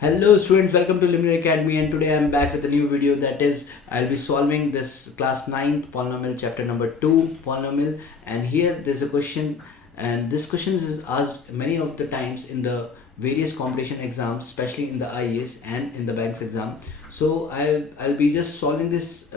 Hello students, welcome to Luminary Academy, and today I am back with a new video. That is, I'll be solving this class 9th polynomial chapter number 2 polynomial. And here there's a question, and this question is asked many of the times in the various competition exams, especially in the IES and in the banks exam. So I'll be just solving this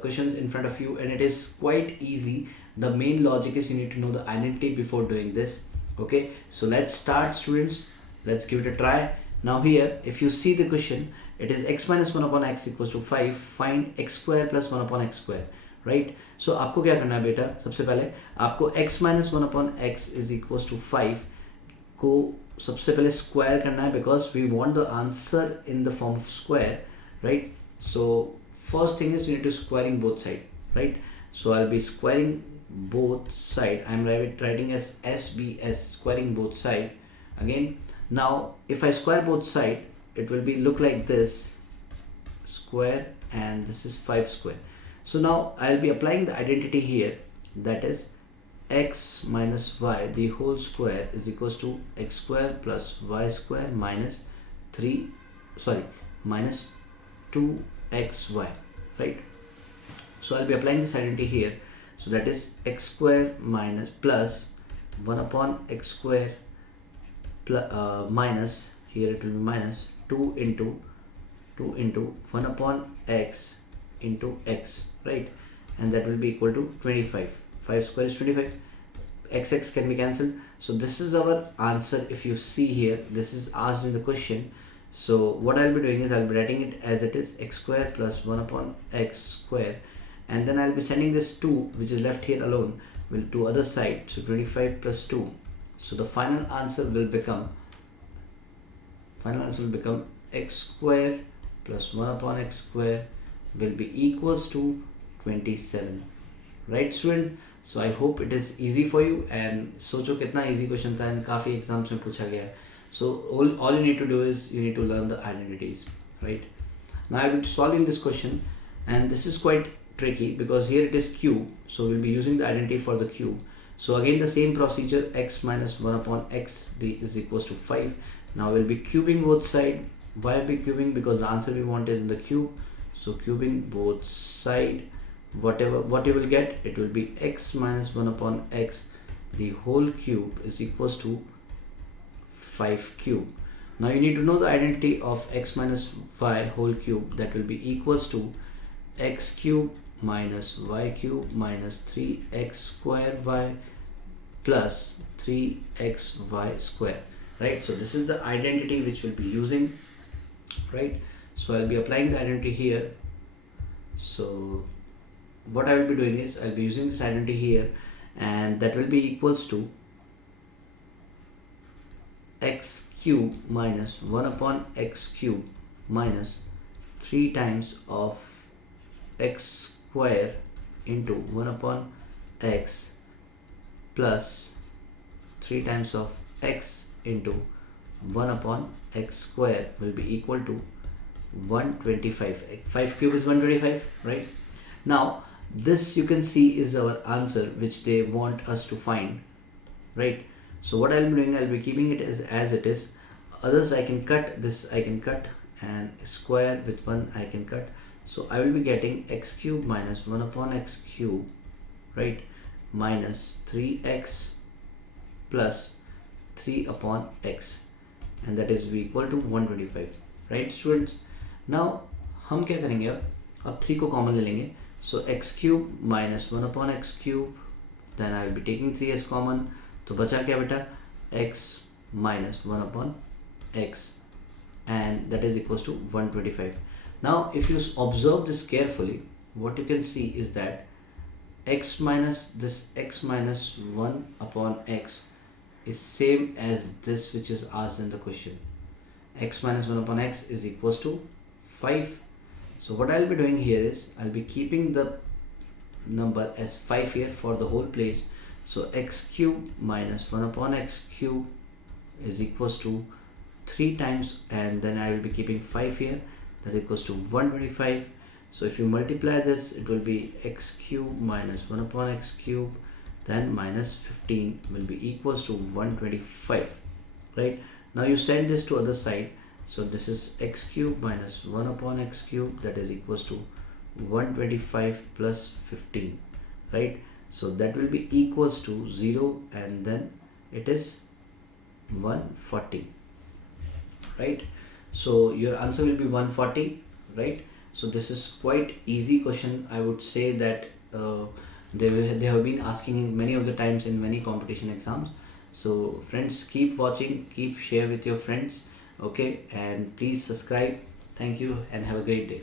question in front of you, and it is quite easy. The main logic is you need to know the identity before doing this. Okay, so let's start students. Let's give it a try. Now here, if you see the question, it is x minus 1 upon x equals to 5. Find x square plus 1 upon x square, right? So आपको क्या करना है बेटा? सबसे पहले आपको x minus 1 upon x is equals to 5 को सबसे पहले square करना है, because we want the answer in the form of square, right? So first thing is you need to squaring both side, right? So I'll be squaring both side. I'm writing as SBS, squaring both side. Again, now if I square both side, it will be look like this, square, and this is 5 square. So now I'll be applying the identity here, that is x minus y the whole square is equals to x square plus y square minus minus 2xy, right? So I'll be applying this identity here. So that is x square minus plus 1 upon x square minus, here it will be minus 2 into 1 upon x into x, right? And that will be equal to 25. 5 square is 25. X can be cancelled. So this is our answer. If you see here, this is asked in the question. So what I'll be doing is I'll be writing it as it is, x square plus 1 upon x square, and then I'll be sending this 2 which is left here alone will to other side. So 25 plus 2. So the final answer will become x square plus 1 upon x square will be equals to 27, right student? So I hope it is easy for you, and सोचो कितना easy question था, and काफ़ी exams में पूछा गया है. So all you need to do is you need to learn the identities, right? Now I will be solving this question, and this is quite tricky because here it is cube, so we'll be using the identity for the cube. So again the same procedure, x minus 1 upon x is equals to 5. Now we'll be cubing both side. Why will be cubing? Because the answer we want is in the cube. So cubing both side, what you will get, it will be x minus 1 upon x the whole cube is equals to 5 cube. Now you need to know the identity of x minus y whole cube, that will be equals to x cube minus y cube minus 3x square y plus 3xy square, right? So this is the identity which we'll be using, right? So I'll be applying the identity here. So what I will be doing is I'll be using this identity here, and that will be equals to x cube minus 1 upon x cube minus 3 times of x square into 1 upon x plus 3 times of x into 1 upon x square will be equal to 125. 5 cube is 125, right? Now this you can see is our answer which they want us to find, right? So what I'll be doing, I'll be keeping it as it is. Others I can cut this, and square with 1 I can cut. So I will be getting x cube minus 1 upon x cube, right, minus 3x plus 3 upon x, and that is equal to 125, right students? Now हम क्या करेंगे, अब 3 को common ले लेंगे. So x cube minus 1 upon x cube, then I will be taking 3 as common. तो बचा क्या बेटा, x minus 1 upon x, and that is equals to 125. Now if you observe this carefully, what you can see is that x minus 1 upon x is same as this which is asked in the question. X minus 1 upon x is equals to 5. So what I'll be doing here is I'll be keeping the number as 5 here for the whole place. So x cube minus 1 upon x cube is equals to 3 times, and then I will be keeping 5 here, that equals to 125. So if you multiply this, it will be x cube minus 1 upon x cube, then minus 15 will be equals to 125, right? Now you send this to other side, So this is x cube minus 1 upon x cube, that is equals to 125 plus 15, right? So that will be equals to 0 and then it is 140, right? So your answer will be 140, right? So this is quite easy question. I would say that they have been asking many of the times in many competition exams. So friends, keep watching, keep share with your friends, okay, and please subscribe. Thank you and have a great day.